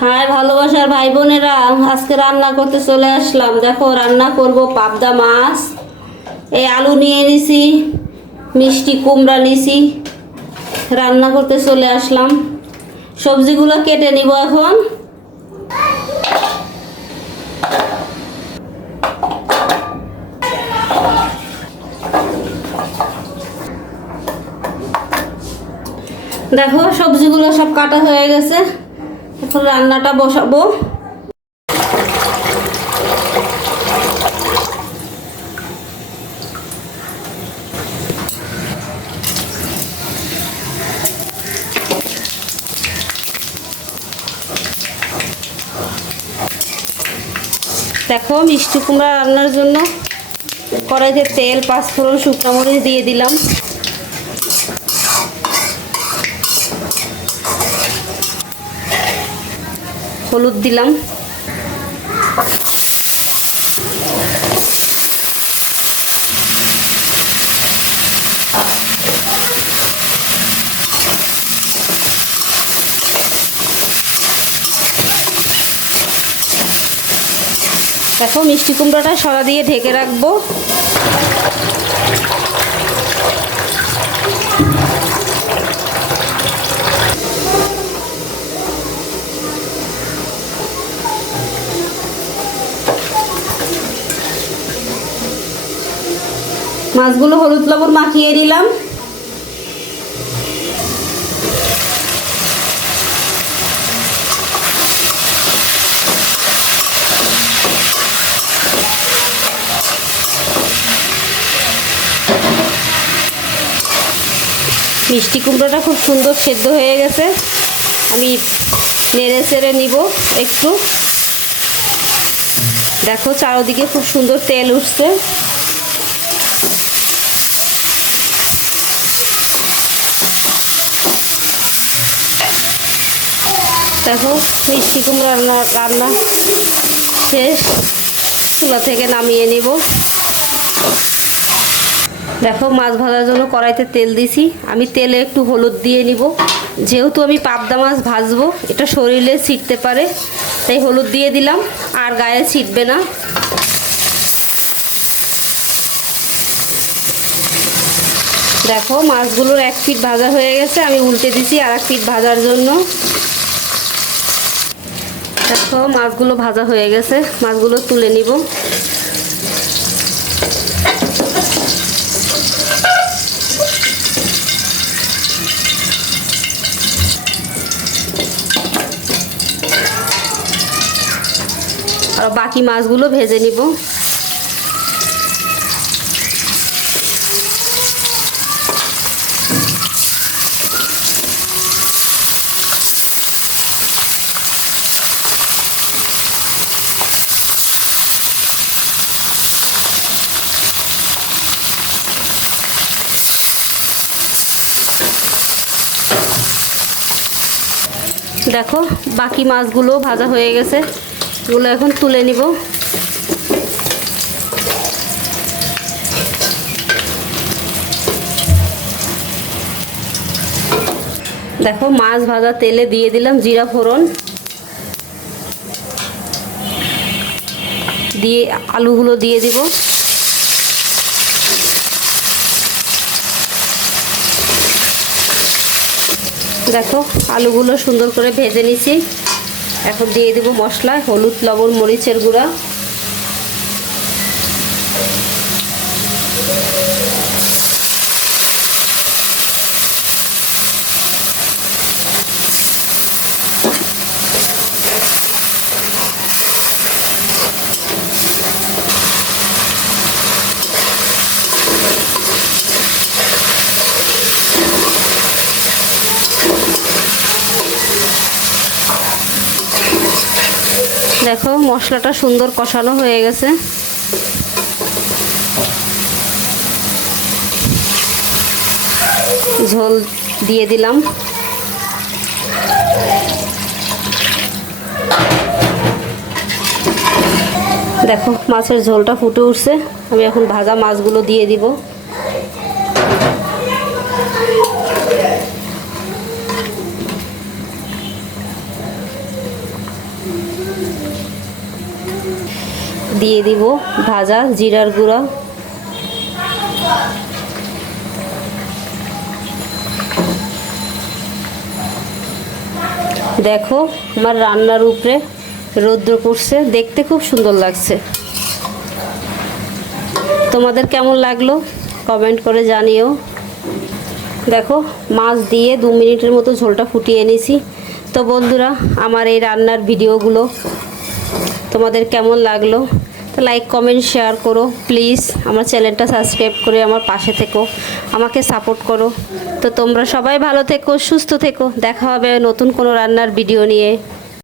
High ভালোবাসার ভাই বোনেরা আজকে রান্না করতে চলে আসলাম। দেখো, রান্না করব পাবদা মাছ, এই আলু নিয়ে নিছি, মিষ্টি কুমড়া নিছি, রান্না করতে চলে আসলাম। সবজিগুলো কেটে নিব এখন। দেখো, সবজিগুলো সব কাটা হয়ে গেছে। এখন রান্নাটা বসাবো। দেখো, মিষ্টি কুমড়া রান্নার জন্য কড়াইতে তেল, পাঁচফোড়ন, শুকনো মরিচ দিয়ে দিলাম। হলুদ দিলাম। দেখো মিষ্টি কুমড়োটা সরা দিয়ে ঢেকে রাখব। মাছগুলো হলুদ লবণ মাখিয়ে নিলাম। মিষ্টি কুমড়োটা খুব সুন্দর সেদ্ধ হয়ে গেছে। আমি নেড়ে চেড়ে নিব একটু। দেখো চারোদিকে খুব সুন্দর তেল উঠছে। দেখো, মিষ্টি কুমড়ো রান্না রান্না শেষ। চুলা থেকে নামিয়ে নিব। দেখো, মাছ ভাজার জন্য কড়াইতে তেল দিছি। আমি তেলে একটু হলুদ দিয়ে নিব। যেহেতু আমি পাবদা মাছ ভাজবো, এটা শরীরে ছিটতে পারে, তাই হলুদ দিয়ে দিলাম, আর গায়ে ছিটবে না। দেখো, মাছগুলোর এক পিঠ ভাজা হয়ে গেছে, আমি উল্টে দিছি আর এক পিঠ ভাজার জন্য। দেখো মাছগুলো ভাজা হয়ে গেছে। মাছগুলো তুলে নিব। আর বাকি মাছগুলো ভেজে নিব। দেখো, বাকি মাছগুলো ভাজা হয়ে গেছে। এগুলো এখন তুলে নিব। দেখো, মাছ ভাজা তেলে দিয়ে দিলাম জিরা ফোড়ন। দিয়ে আলুগুলো দিয়ে দিব। দেখো আলুগুলো সুন্দর করে ভেজে নিছি এখন দিয়ে দেবো মশলা হলুদ লবণ মরিচের গুঁড়া। দেখো, মশলাটা সুন্দর কষানো হয়ে গেছে। ঝোল দিয়ে দিলাম। দেখো, মাছের ঝোলটা ফুটে উঠছে। আমি এখন ভাজা মাছগুলো দিয়ে দিব। দিয়ে দিব ভাজা, জিরার গুঁড়া। দেখো, আমার রান্নার উপরে রৌদ্র পড়ছে, দেখতে খুব সুন্দর লাগছে। তোমাদের কেমন লাগল? কমেন্ট করে জানিও। দেখো, মাছ দিয়ে দু মিনিটের মতো ঝোলটা ফুটিয়ে এনেছি। তো বন্ধুরা, আমার এই রান্নার ভিডিওগুলো তোমাদের কেমন লাগল? তো লাইক কমেন্ট শেয়ার করো। প্লিজ আমার চ্যানেলটা সাবস্ক্রাইব করে আমার পাশে থেকো। আমাকে সাপোর্ট করো। তো তোমরা সবাই ভালো থেকো, সুস্থ থেকো। দেখা হবে নতুন কোনো রান্নার ভিডিও নিয়ে।